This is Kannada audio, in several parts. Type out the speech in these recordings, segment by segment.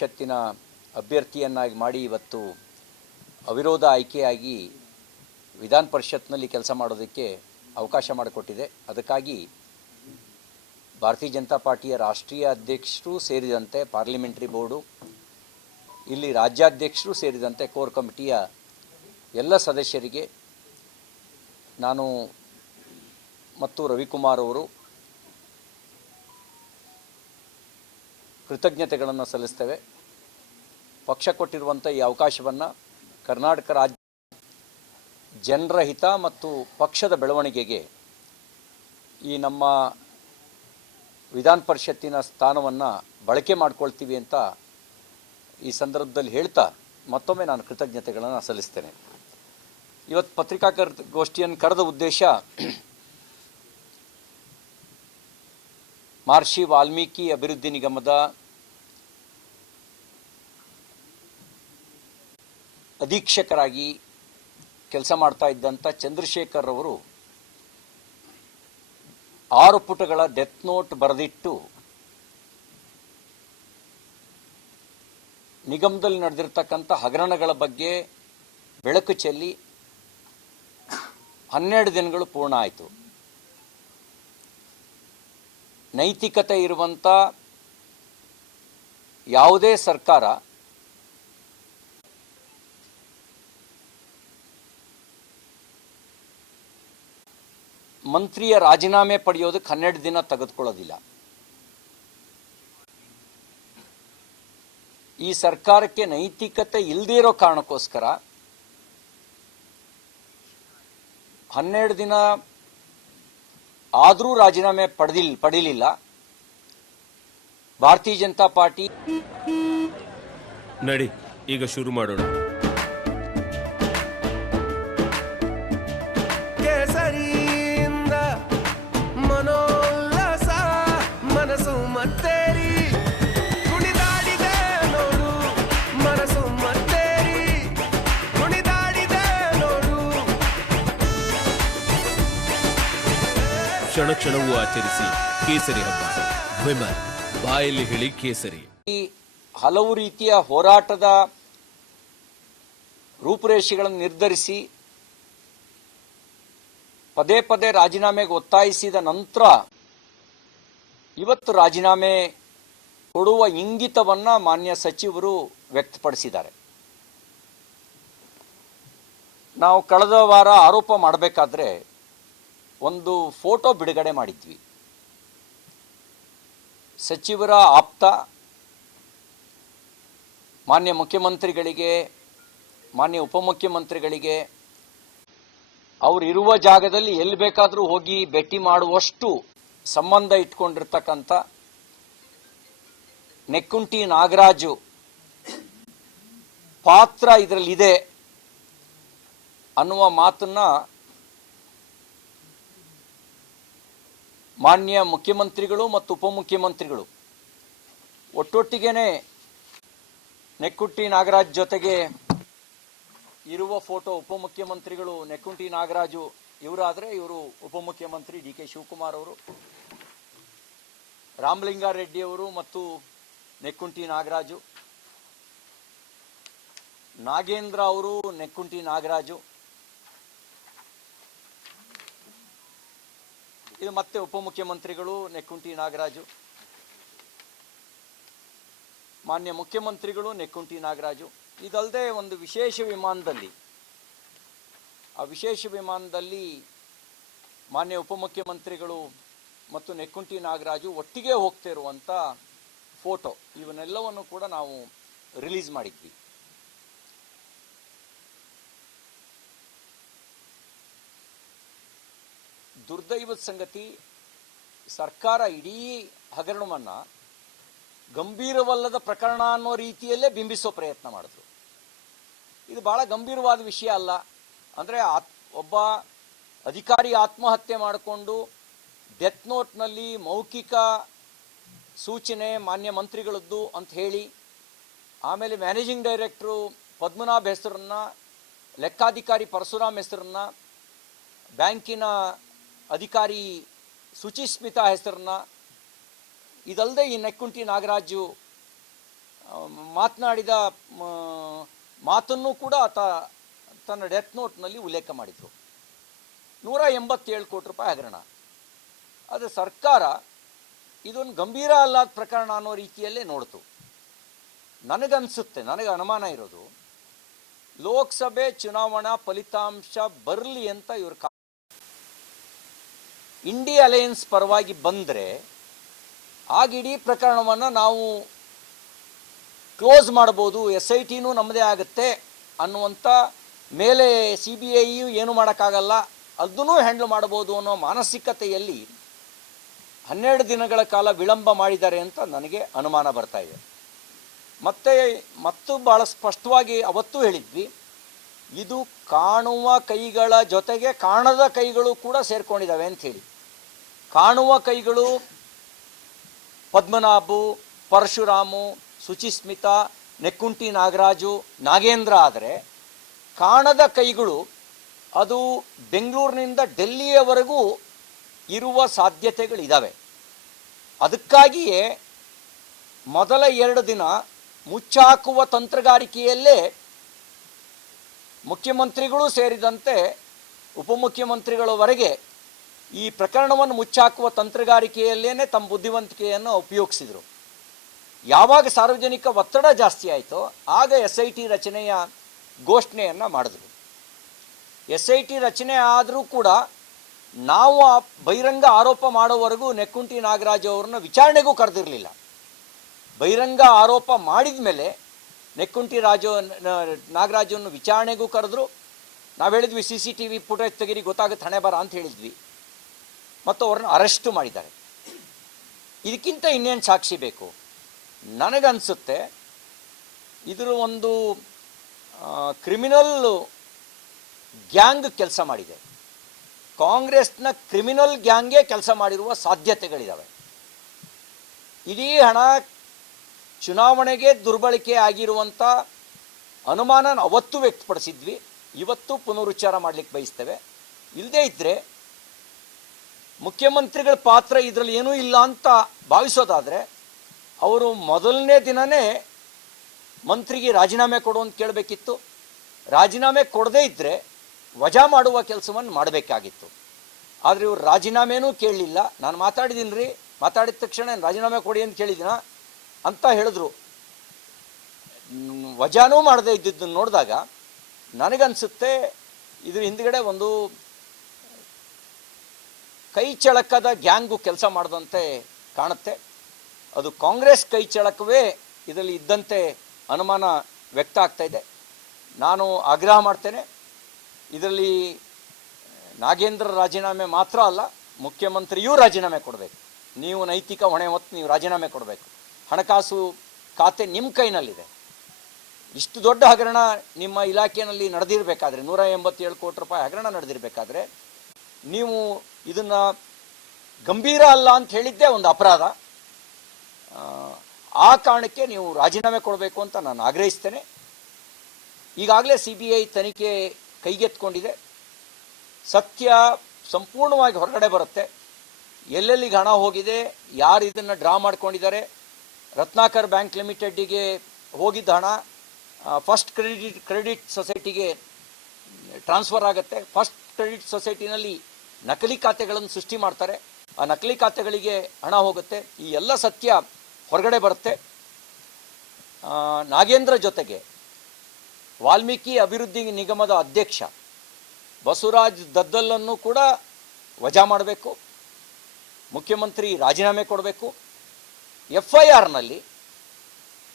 ಪರಿಷತ್ತಿನ ಅಭ್ಯರ್ಥಿಯನ್ನಾಗಿ ಮಾಡಿ ಇವತ್ತು ಅವಿರೋಧ ಆಯ್ಕೆಯಾಗಿ ವಿಧಾನ ಪರಿಷತ್ನಲ್ಲಿ ಕೆಲಸ ಮಾಡೋದಕ್ಕೆ ಅವಕಾಶ ಮಾಡಿಕೊಟ್ಟಿದೆ. ಅದಕ್ಕಾಗಿ ಭಾರತೀಯ ಜನತಾ ಪಾರ್ಟಿಯ ರಾಷ್ಟ್ರೀಯ ಅಧ್ಯಕ್ಷರು ಸೇರಿದಂತೆ ಪಾರ್ಲಿಮೆಂಟ್ರಿ ಬೋರ್ಡು, ಇಲ್ಲಿ ರಾಜ್ಯಾಧ್ಯಕ್ಷರು ಸೇರಿದಂತೆ ಕೋರ್ ಕಮಿಟಿಯ ಎಲ್ಲ ಸದಸ್ಯರಿಗೆ ನಾನು ಮತ್ತು ರವಿಕುಮಾರ್ ಅವರು ಕೃತಜ್ಞತೆಗಳನ್ನು ಸಲ್ಲಿಸ್ತೇವೆ. ಪಕ್ಷ ಕೊಟ್ಟಿರುವಂಥ ಈ ಅವಕಾಶವನ್ನು ಕರ್ನಾಟಕ ರಾಜ್ಯ ಜನರ ಹಿತ ಮತ್ತು ಪಕ್ಷದ ಬೆಳವಣಿಗೆಗೆ ಈ ನಮ್ಮ ವಿಧಾನ ಪರಿಷತ್ತಿನ ಸ್ಥಾನವನ್ನು ಬಳಕೆ ಮಾಡ್ಕೊಳ್ತೀವಿ ಅಂತ ಈ ಸಂದರ್ಭದಲ್ಲಿ ಹೇಳ್ತಾ ಮತ್ತೊಮ್ಮೆ ನಾನು ಕೃತಜ್ಞತೆಗಳನ್ನು ಸಲ್ಲಿಸ್ತೇನೆ. ಇವತ್ತು ಪತ್ರಿಕಾ ಕರ್ ಗೋಷ್ಠಿಯನ್ನು ಕರೆದ ಉದ್ದೇಶ ಮಹರ್ಷಿ ವಾಲ್ಮೀಕಿ ಅಭಿವೃದ್ಧಿ ನಿಗಮದ ಅಧೀಕ್ಷಕರಾಗಿ ಕೆಲಸ ಮಾಡ್ತಾ ಇದ್ದಂಥ ಚಂದ್ರಶೇಖರ್ ಅವರು ಆರು ಪುಟಗಳ ಡೆತ್ ನೋಟ್ ಬರೆದಿಟ್ಟು ನಿಗಮದಲ್ಲಿ ನಡೆದಿರ್ತಕ್ಕಂಥ ಹಗರಣಗಳ ಬಗ್ಗೆ ಬೆಳಕು ಚೆಲ್ಲಿ ಹನ್ನೆರಡು ದಿನಗಳು ಪೂರ್ಣ ಆಯಿತು. ನೈತಿಕತೆ ಇರುವಂಥ ಯಾವುದೇ ಸರ್ಕಾರ ಮಂತ್ರಿಯ ರಾಜೀನಾಮೆ ಪಡೆಯೋದಕ್ಕೆ ಹನ್ನೆರಡು ದಿನ ತೆಗೆದುಕೊಳ್ಳೋದಿಲ್ಲ. ಈ ಸರ್ಕಾರಕ್ಕೆ ನೈತಿಕತೆ ಇಲ್ಲದೇ ಕಾರಣಕ್ಕೋಸ್ಕರ ಹನ್ನೆರಡು ದಿನ ಆದರೂ ರಾಜೀನಾಮೆ ಪಡೆದಿಲ್ ಪಡೀಲಿಲ್ಲ. ಭಾರತೀಯ ಜನತಾ ಪಾರ್ಟಿ ನಡಿ ಈಗ ಶುರು ಮಾಡೋಣ. ಕ್ಷಣ ಕ್ಷಣವೂ ಆಚರಿಸಿ ಕೇಸರಿ ಹಬ್ಬ. ವಿಮಲ್, ಬಾಯಲ್ಲಿ ಹೇಳಿ ಕೇಸರಿ. ಈ ಹಲವು ರೀತಿಯ ಹೋರಾಟದ ರೂಪುರೇಷೆಗಳನ್ನು ನಿರ್ಧರಿಸಿ, ಪದೇ ಪದೇ ರಾಜೀನಾಮೆಗೆ ಒತ್ತಾಯಿಸಿದ ನಂತರ ಇವತ್ತು ರಾಜೀನಾಮೆ ಕೊಡುವ ಇಂಗಿತವನ್ನು ಮಾನ್ಯ ಸಚಿವರು ವ್ಯಕ್ತಪಡಿಸಿದ್ದಾರೆ. ನಾವು ಕಳೆದ ವಾರ ಆರೋಪ ಮಾಡಬೇಕಾದ್ರೆ ಒಂದು ಫೋಟೋ ಬಿಡುಗಡೆ ಮಾಡಿದ್ವಿ. ಸಚಿವರ ಆಪ್ತ, ಮಾನ್ಯ ಮುಖ್ಯಮಂತ್ರಿಗಳಿಗೆ, ಮಾನ್ಯ ಉಪಮುಖ್ಯಮಂತ್ರಿಗಳಿಗೆ ಅವರಿರುವ ಜಾಗದಲ್ಲಿ ಎಲ್ಲಿ ಬೇಕಾದರೂ ಹೋಗಿ ಭೇಟಿ ಮಾಡುವಷ್ಟು ಸಂಬಂಧ ಇಟ್ಕೊಂಡಿರ್ತಕ್ಕಂಥ ನೆಕ್ಕುಂಟಿ ನಾಗರಾಜು ಪಾತ್ರ ಇದರಲ್ಲಿದೆ ಅನ್ನುವ ಮಾತನ್ನ ಮಾನ್ಯ ಮುಖ್ಯಮಂತ್ರಿಗಳು ಮತ್ತು ಉಪಮುಖ್ಯಮಂತ್ರಿಗಳು, ಒಟ್ಟೊಟ್ಟಿಗೆನೆ ನೆಕ್ಕುಂಟಿ ನಾಗರಾಜ್ ಜೊತೆಗೆ ಇರುವ ಫೋಟೋ ಉಪಮುಖ್ಯಮಂತ್ರಿಗಳು ನೆಕ್ಕುಂಟಿ ನಾಗರಾಜು ಇವರಾದರೆ ಇವರು ಉಪಮುಖ್ಯಮಂತ್ರಿ ಡಿ ಕೆ ಶಿವಕುಮಾರ್ ಅವರು, ರಾಮಲಿಂಗಾರೆಡ್ಡಿ ಅವರು ಮತ್ತು ನೆಕ್ಕುಂಟಿ ನಾಗರಾಜು, ನಾಗೇಂದ್ರ ಅವರು ನೆಕ್ಕುಂಟಿ ನಾಗರಾಜು ಇದು ಮತ್ತೆ ಉಪಮುಖ್ಯಮಂತ್ರಿಗಳು ನೆಕ್ಕುಂಟಿ ನಾಗರಾಜು. ಮಾನ್ಯ ಮುಖ್ಯಮಂತ್ರಿಗಳು ನೆಕ್ಕುಂಟಿ ನಾಗರಾಜು. ಇದಲ್ಲದೆ ಒಂದು ವಿಶೇಷ ವಿಮಾನದಲ್ಲಿ, ಆ ವಿಶೇಷ ವಿಮಾನದಲ್ಲಿ ಮಾನ್ಯ ಉಪಮುಖ್ಯಮಂತ್ರಿಗಳು ಮತ್ತು ನೆಕ್ಕುಂಟಿ ನಾಗರಾಜು ಒಟ್ಟಿಗೆ ಹೋಗ್ತಿರುವಂಥ ಫೋಟೋ ಇವನ್ನೆಲ್ಲವನ್ನು ಕೂಡ ನಾವು ರಿಲೀಸ್ ಮಾಡಿದ್ವಿ. ದುರ್ದೈವದ ಸಂಗತಿ, ಸರ್ಕಾರ ಇಡೀ ಹಗರಣವನ್ನು ಗಂಭೀರವಲ್ಲದ ಪ್ರಕರಣ ಅನ್ನೋ ರೀತಿಯಲ್ಲೇ ಬಿಂಬಿಸೋ ಪ್ರಯತ್ನ ಮಾಡಿದ್ರು. ಇದು ಬಹಳ ಗಂಭೀರವಾದ ವಿಷಯ ಅಲ್ಲ. ಅಂದರೆ ಆತ್ ಒಬ್ಬ ಅಧಿಕಾರಿ ಆತ್ಮಹತ್ಯೆ ಮಾಡಿಕೊಂಡು ಡೆತ್ ನೋಟ್ನಲ್ಲಿ ಮೌಖಿಕ ಸೂಚನೆ ಮಾನ್ಯ ಮಂತ್ರಿಗಳದ್ದು ಅಂತ ಹೇಳಿ, ಆಮೇಲೆ ಮ್ಯಾನೇಜಿಂಗ್ ಡೈರೆಕ್ಟ್ರು ಪದ್ಮನಾಭ್ ಹೆಸರನ್ನ, ಲೆಕ್ಕಾಧಿಕಾರಿ ಪರಶುರಾಮ್ ಹೆಸರನ್ನ, ಬ್ಯಾಂಕಿನ ಅಧಿಕಾರಿ ಸುಚಿಸ್ಮಿತಾ ಹೆಸರನ್ನ ಇದಲ್ಲದೆ ಈ ನೆಕ್ಕುಂಟಿ ನಾಗರಾಜು ಮಾತನಾಡಿದ ಮಾತನ್ನು ಕೂಡ ಆತ ತನ್ನ ಡೆತ್ ನೋಟ್ನಲ್ಲಿ ಉಲ್ಲೇಖ ಮಾಡಿದರು. ನೂರ ಎಂಬತ್ತೇಳು ಕೋಟಿ ರೂಪಾಯಿ ಹಗರಣ. ಆದರೆ ಸರ್ಕಾರ ಇದೊಂದು ಗಂಭೀರ ಅಲ್ಲಾದ ಪ್ರಕರಣ ಅನ್ನೋ ರೀತಿಯಲ್ಲೇ ನೋಡ್ತು. ನನಗನ್ಸುತ್ತೆ, ನನಗೆ ಅನುಮಾನ ಇರೋದು, ಲೋಕಸಭೆ ಚುನಾವಣಾ ಫಲಿತಾಂಶ ಬರಲಿ ಅಂತ ಇವರು ಇಂಡಿ ಅಲಯನ್ಸ್ ಪರವಾಗಿ ಬಂದರೆ ಆಗ ಇಡೀ ಪ್ರಕರಣವನ್ನು ನಾವು ಕ್ಲೋಸ್ ಮಾಡ್ಬೋದು ಎಸ್ ಐ ಟಿನೂ ನಮ್ಮದೇ ಆಗುತ್ತೆ ಅನ್ನುವಂಥ ಮೇಲೆ ಸಿ ಬಿ ಐಯು ಏನು ಮಾಡೋಕ್ಕಾಗಲ್ಲ, ಅದನ್ನೂ ಹ್ಯಾಂಡಲ್ ಮಾಡ್ಬೋದು ಅನ್ನೋ ಮಾನಸಿಕತೆಯಲ್ಲಿ ಹನ್ನೆರಡು ದಿನಗಳ ಕಾಲ ವಿಳಂಬ ಮಾಡಿದ್ದಾರೆ ಅಂತ ನನಗೆ ಅನುಮಾನ ಬರ್ತಾ ಇದೆ. ಮತ್ತೆ ಮತ್ತು ಭಾಳ ಸ್ಪಷ್ಟವಾಗಿ ಅವತ್ತೂ ಹೇಳಿದ್ವಿ, ಇದು ಕಾಣುವ ಕೈಗಳ ಜೊತೆಗೆ ಕಾಣದ ಕೈಗಳು ಕೂಡ ಸೇರ್ಕೊಂಡಿದ್ದಾವೆ ಅಂತ ಹೇಳಿ. ಕಾಣುವ ಕೈಗಳು ಪದ್ಮನಾಭು, ಪರಶುರಾಮು, ಸುಚಿಸ್ಮಿತಾ, ನೆಕ್ಕುಂಟಿ ನಾಗರಾಜು, ನಾಗೇಂದ್ರ ಆದರೆ ಕಾಣದ ಕೈಗಳು ಅದು ಬೆಂಗಳೂರಿನಿಂದ ಡೆಲ್ಲಿಯವರೆಗೂ ಇರುವ ಸಾಧ್ಯತೆಗಳಿದ್ದಾವೆ ಅದಕ್ಕಾಗಿಯೇ ಮೊದಲ ಎರಡು ದಿನ ಮುಚ್ಚಾಕುವ ತಂತ್ರಗಾರಿಕೆಯಲ್ಲೇ ಮುಖ್ಯಮಂತ್ರಿಗಳು ಸೇರಿದಂತೆ ಉಪಮುಖ್ಯಮಂತ್ರಿಗಳವರೆಗೆ ಈ ಪ್ರಕರಣವನ್ನು ಮುಚ್ಚಾಕುವ ತಂತ್ರಗಾರಿಕೆಯಲ್ಲೇ ತಮ್ಮ ಬುದ್ಧಿವಂತಿಕೆಯನ್ನು ಉಪಯೋಗಿಸಿದರು. ಯಾವಾಗ ಸಾರ್ವಜನಿಕ ಒತ್ತಡ ಜಾಸ್ತಿ ಆಯಿತೋ ಆಗ ಎಸ್ ಐ ಟಿ ರಚನೆಯ ಘೋಷಣೆಯನ್ನು ಮಾಡಿದ್ರು. ಎಸ್ ಐ ಟಿ ರಚನೆ ಆದರೂ ಕೂಡ ನಾವು ಆ ಬಹಿರಂಗ ಆರೋಪ ಮಾಡೋವರೆಗೂ ನೆಕ್ಕುಂಟಿ ನಾಗರಾಜ್ ಅವ್ರನ್ನ ವಿಚಾರಣೆಗೂ ಕರೆದಿರಲಿಲ್ಲ. ಬಹಿರಂಗ ಆರೋಪ ಮಾಡಿದ ಮೇಲೆ ನೆಕ್ಕುಂಟಿ ರಾಜು ನಾಗರಾಜವನ್ನು ವಿಚಾರಣೆಗೂ ಕರೆದ್ರು. ನಾವು ಹೇಳಿದ್ವಿ ಸಿ ಸಿ ಟಿ ವಿ ಪುಟ ತೆಗಿರಿ, ಗೊತ್ತಾಗುತ್ತೆ, ಹಣೆ ಬರ ಅಂತ ಹೇಳಿದ್ವಿ. ಮತ್ತು ಅವ್ರನ್ನ ಅರೆಸ್ಟು ಮಾಡಿದ್ದಾರೆ. ಇದಕ್ಕಿಂತ ಇನ್ನೇನು ಸಾಕ್ಷಿ ಬೇಕು? ನನಗನ್ಸುತ್ತೆ ಇದರ ಒಂದು ಕ್ರಿಮಿನಲ್ ಗ್ಯಾಂಗ್ ಕೆಲಸ ಮಾಡಿದೆ. ಕಾಂಗ್ರೆಸ್ನ ಕ್ರಿಮಿನಲ್ ಗ್ಯಾಂಗೇ ಕೆಲಸ ಮಾಡಿರುವ ಸಾಧ್ಯತೆಗಳಿದ್ದಾವೆ ಇಡೀ ಹಣ ಚುನಾವಣೆಗೆ ದುರ್ಬಳಕೆ ಆಗಿರುವಂಥ ಅನುಮಾನ ಅವತ್ತು ವ್ಯಕ್ತಪಡಿಸಿದ್ವಿ. ಇವತ್ತು ಪುನರುಚ್ಚಾರ ಮಾಡಲಿಕ್ಕೆ ಬಯಸ್ತೇವೆ. ಇಲ್ಲದೇ ಇದ್ದರೆ ಮುಖ್ಯಮಂತ್ರಿಗಳ ಪಾತ್ರ ಇದರಲ್ಲಿ ಏನೂ ಇಲ್ಲ ಅಂತ ಭಾವಿಸೋದಾದರೆ, ಅವರು ಮೊದಲನೇ ದಿನವೇ ಮಂತ್ರಿಗೆ ರಾಜೀನಾಮೆ ಕೊಡು ಅಂತ ಕೇಳಬೇಕಿತ್ತು. ರಾಜೀನಾಮೆ ಕೊಡದೇ ಇದ್ದರೆ ವಜಾ ಮಾಡುವ ಕೆಲಸವನ್ನು ಮಾಡಬೇಕಾಗಿತ್ತು. ಆದರೆ ಇವರು ರಾಜೀನಾಮೆನೂ ಕೇಳಲಿಲ್ಲ. ನಾನು ಮಾತಾಡಿದ್ದೀನಿ ರೀ ಮಾತಾಡಿದ ತಕ್ಷಣ ರಾಜೀನಾಮೆ ಕೊಡಿ ಅಂತ ಕೇಳಿದಿನ? ಅಂತ ಹೇಳಿದ್ರು. ವಜಾನೂ ಮಾಡದೇ ಇದ್ದಿದ್ದನ್ನು ನೋಡಿದಾಗ ನನಗನ್ಸುತ್ತೆ, ಇದ್ರ ಹಿಂದ್ಗಡೆ ಒಂದು ಕೈ ಚಳಕದ ಗ್ಯಾಂಗು ಕೆಲಸ ಮಾಡದಂತೆ ಕಾಣುತ್ತೆ. ಅದು ಕಾಂಗ್ರೆಸ್ ಕೈ ಚಳಕವೇ ಇದರಲ್ಲಿ ಇದ್ದಂತೆ ಅನುಮಾನ ವ್ಯಕ್ತ ಆಗ್ತಾ ಇದೆ. ನಾನು ಆಗ್ರಹ ಮಾಡ್ತೇನೆ. ಇದರಲ್ಲಿ ನಾಗೇಂದ್ರ ರಾಜೀನಾಮೆ ಮಾತ್ರ ಅಲ್ಲ, ಮುಖ್ಯಮಂತ್ರಿಯೂ ರಾಜೀನಾಮೆ ಕೊಡಬೇಕು. ನೀವು ನೈತಿಕ ಹೊಣೆ ಹೊತ್ತು ನೀವು ರಾಜೀನಾಮೆ ಕೊಡಬೇಕು. ಹಣಕಾಸು ಖಾತೆ ನಿಮ್ಮ ಕೈನಲ್ಲಿದೆ. ಇಷ್ಟು ದೊಡ್ಡ ಹಗರಣ ನಿಮ್ಮ ಇಲಾಖೆಯಲ್ಲಿ ನಡೆದಿರಬೇಕಾದ್ರೆ, ನೂರ ಎಂಬತ್ತೇಳು ಕೋಟಿ ರೂಪಾಯಿ ಹಗರಣ ನಡೆದಿರಬೇಕಾದ್ರೆ ನೀವು ಇದನ್ನ ಗಂಭೀರ ಅಲ್ಲ ಅಂತ ಹೇಳಿದ್ದೇ ಒಂದು ಅಪರಾಧ. ಆ, ಕಾರಣಕ್ಕೆ ನೀವು ರಾಜೀನಾಮೆ ಕೊಡಬೇಕು ಅಂತ ನಾನು ಆಗ್ರಹಿಸ್ತೇನೆ. ಈಗಾಗಲೇ ಸಿ ಬಿ ಐ ತನಿಖೆ ಕೈಗೆತ್ಕೊಂಡಿದೆ ಸತ್ಯ ಸಂಪೂರ್ಣವಾಗಿ ಹೊರಗಡೆ ಬರುತ್ತೆ. ಎಲ್ಲೆಲ್ಲಿಗೆ ಹಣ ಹೋಗಿದೆ ಯಾರು ಇದನ್ನು ಡ್ರಾ ಮಾಡ್ಕೊಂಡಿದ್ದಾರೆ ರತ್ನಾಕರ್ ಬ್ಯಾಂಕ್ ಲಿಮಿಟೆಡ್ಗೆ ಹೋಗಿದ್ದ ಹಣ ಫಸ್ಟ್ ಕ್ರೆಡಿಟ್ ಕ್ರೆಡಿಟ್ ಸೊಸೈಟಿಗೆ ಟ್ರಾನ್ಸ್ಫರ್ ಆಗುತ್ತೆ. ಫಸ್ಟ್ ಕ್ರೆಡಿಟ್ ಸೊಸೈಟಿನಲ್ಲಿ ನಕಲಿ ಖಾತೆಗಳನ್ನು ಸೃಷ್ಟಿ ಮಾಡ್ತಾರೆ. ಆ ನಕಲಿ ಖಾತೆಗಳಿಗೆ ಹಣ ಹೋಗುತ್ತೆ. ಈ ಎಲ್ಲ ಸತ್ಯ ಹೊರಗಡೆ ಬರುತ್ತೆ. ನಾಗೇಂದ್ರ ಜೊತೆಗೆ ವಾಲ್ಮೀಕಿ ಅಭಿವೃದ್ಧಿ ನಿಗಮದ ಅಧ್ಯಕ್ಷ ಬಸವರಾಜ್ ದದ್ದಲ್ಲನ್ನು ಕೂಡ ವಜಾ ಮಾಡಬೇಕು. ಮುಖ್ಯಮಂತ್ರಿ ರಾಜೀನಾಮೆ ಕೊಡಬೇಕು. ಎಫ್ ಐ ಆರ್ನಲ್ಲಿ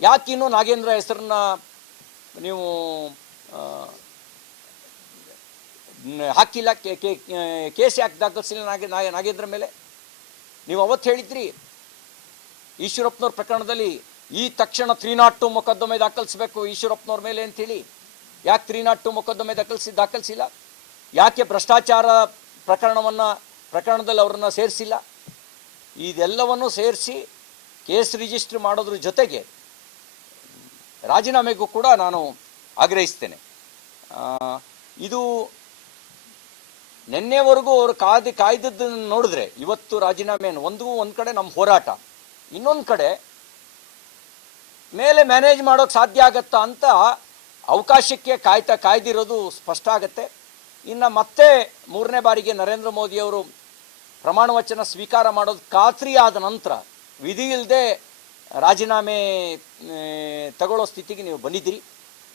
ಯಾಕಿನ್ನೂ ನಾಗೇಂದ್ರ ಹೆಸರನ್ನ ನೀವು ಹಾಕಿಲ್ಲ ಕೇಸ್ ಯಾಕೆ ದಾಖಲಿಸಿಲ್ಲ ನಾಗೆ- ನಾಗೇಂದ್ರ ಮೇಲೆ. ನೀವು ಅವತ್ತು ಹೇಳಿದ್ರಿ, ಈಶ್ವರಪ್ಪನವ್ರ ಪ್ರಕರಣದಲ್ಲಿ ಈ ತಕ್ಷಣ ತ್ರೀ ನಾಟ್ ಟು ಮೊಕದ್ದಮೆ ದಾಖಲಿಸಬೇಕು ಈಶ್ವರಪ್ಪನವ್ರ ಮೇಲೆ ಅಂತೇಳಿ ಯಾಕೆ ತ್ರೀ ನಾಟ್ ಟು ಮೊಕದ್ದಮೆ ದಾಖಲಿಸಿ, ದಾಖಲಿಸಿಲ್ಲ? ಯಾಕೆ ಭ್ರಷ್ಟಾಚಾರ ಪ್ರಕರಣವನ್ನು, ಪ್ರಕರಣದಲ್ಲಿ ಅವರನ್ನು ಸೇರಿಸಿಲ್ಲ? ಇದೆಲ್ಲವನ್ನು ಸೇರಿಸಿ ಕೇಸ್ ರಿಜಿಸ್ಟ್ರ್ ಮಾಡೋದ್ರ ಜೊತೆಗೆ ರಾಜೀನಾಮೆಗೂ ಕೂಡ ನಾನು ಆಗ್ರಹಿಸ್ತೇನೆ. ಇದು ನಿನ್ನೆವರೆಗೂ ಅವರು ಕಾದು ಕಾಯ್ದದ್ದನ್ನು ನೋಡಿದ್ರೆ ಇವತ್ತು ರಾಜೀನಾಮೆ ಒಂದು ಒಂದು ಕಡೆ ನಮ್ಮ ಹೋರಾಟ. ಇನ್ನೊಂದು ಕಡೆ ಮೇಲೆ ಮ್ಯಾನೇಜ್ ಮಾಡೋಕೆ ಸಾಧ್ಯ ಆಗತ್ತಾ ಅಂತ ಅವಕಾಶಕ್ಕೆ ಕಾಯ್ತಾ ಕಾಯ್ದಿರೋದು ಸ್ಪಷ್ಟ ಆಗುತ್ತೆ. ಇನ್ನು ಮತ್ತೆ ಮೂರನೇ ಬಾರಿಗೆ ನರೇಂದ್ರ ಮೋದಿಯವರು ಪ್ರಮಾಣ ವಚನ ಸ್ವೀಕಾರ ಮಾಡೋದು ಖಾತ್ರಿ ಆದ ನಂತರ ವಿಧಿ ಇಲ್ಲದೆ ರಾಜೀನಾಮೆ ತಗೊಳ್ಳೋ ಸ್ಥಿತಿಗೆ ನೀವು ಬಂದಿದ್ದೀರಿ.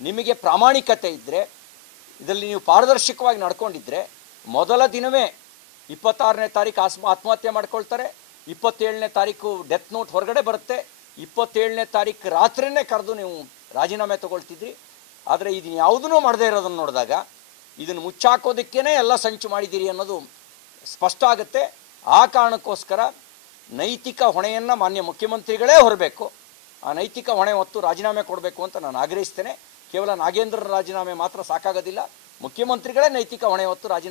ನಿಮಗೆ ಪ್ರಾಮಾಣಿಕತೆ ಇದ್ದರೆ ಇದರಲ್ಲಿ ನೀವು ಪಾರದರ್ಶಕವಾಗಿ ನಡ್ಕೊಂಡಿದ್ರೆ ಮೊದಲ ದಿನವೇ ಇಪ್ಪತ್ತಾರನೇ ತಾರೀಕು ಆಸ್ಮ ಆತ್ಮಹತ್ಯೆ ಮಾಡ್ಕೊಳ್ತಾರೆ, ಇಪ್ಪತ್ತೇಳನೇ ತಾರೀಕು ಡೆತ್ ನೋಟ್ ಹೊರಗಡೆ ಬರುತ್ತೆ, ಇಪ್ಪತ್ತೇಳನೇ ತಾರೀಕು ರಾತ್ರಿನೇ ಕರೆದು ನೀವು ರಾಜೀನಾಮೆ ತಗೊಳ್ತಿದ್ರಿ. ಆದರೆ ಇದನ್ನ ಯಾವುದನ್ನೂ ಮಾಡದೇ ಇರೋದನ್ನು ನೋಡಿದಾಗ ಇದನ್ನು ಮುಚ್ಚಾಕೋದಕ್ಕೇ ಎಲ್ಲ ಸಂಚು ಮಾಡಿದ್ದೀರಿ ಅನ್ನೋದು ಸ್ಪಷ್ಟ ಆಗುತ್ತೆ. ಆ ಕಾರಣಕ್ಕೋಸ್ಕರ ನೈತಿಕ ಹೊಣೆಯನ್ನು ಮಾನ್ಯ ಮುಖ್ಯಮಂತ್ರಿಗಳೇ ಹೊರಬೇಕು. ಆ ನೈತಿಕ ಹೊಣೆ ಹೊತ್ತು ರಾಜೀನಾಮೆ ಕೊಡಬೇಕು ಅಂತ ನಾನು ಆಗ್ರಹಿಸ್ತೇನೆ. ಕೇವಲ ನಾಗೇಂದ್ರ ರಾಜೀನಾಮೆ ಮಾತ್ರ ಸಾಕಾಗೋದಿಲ್ಲ. ಮುಖ್ಯಮಂತ್ರಿಗಳೇ ನೈತಿಕ ಹೊಣೆ ಹೊತ್ತು ರಾಜೀನಾಮೆ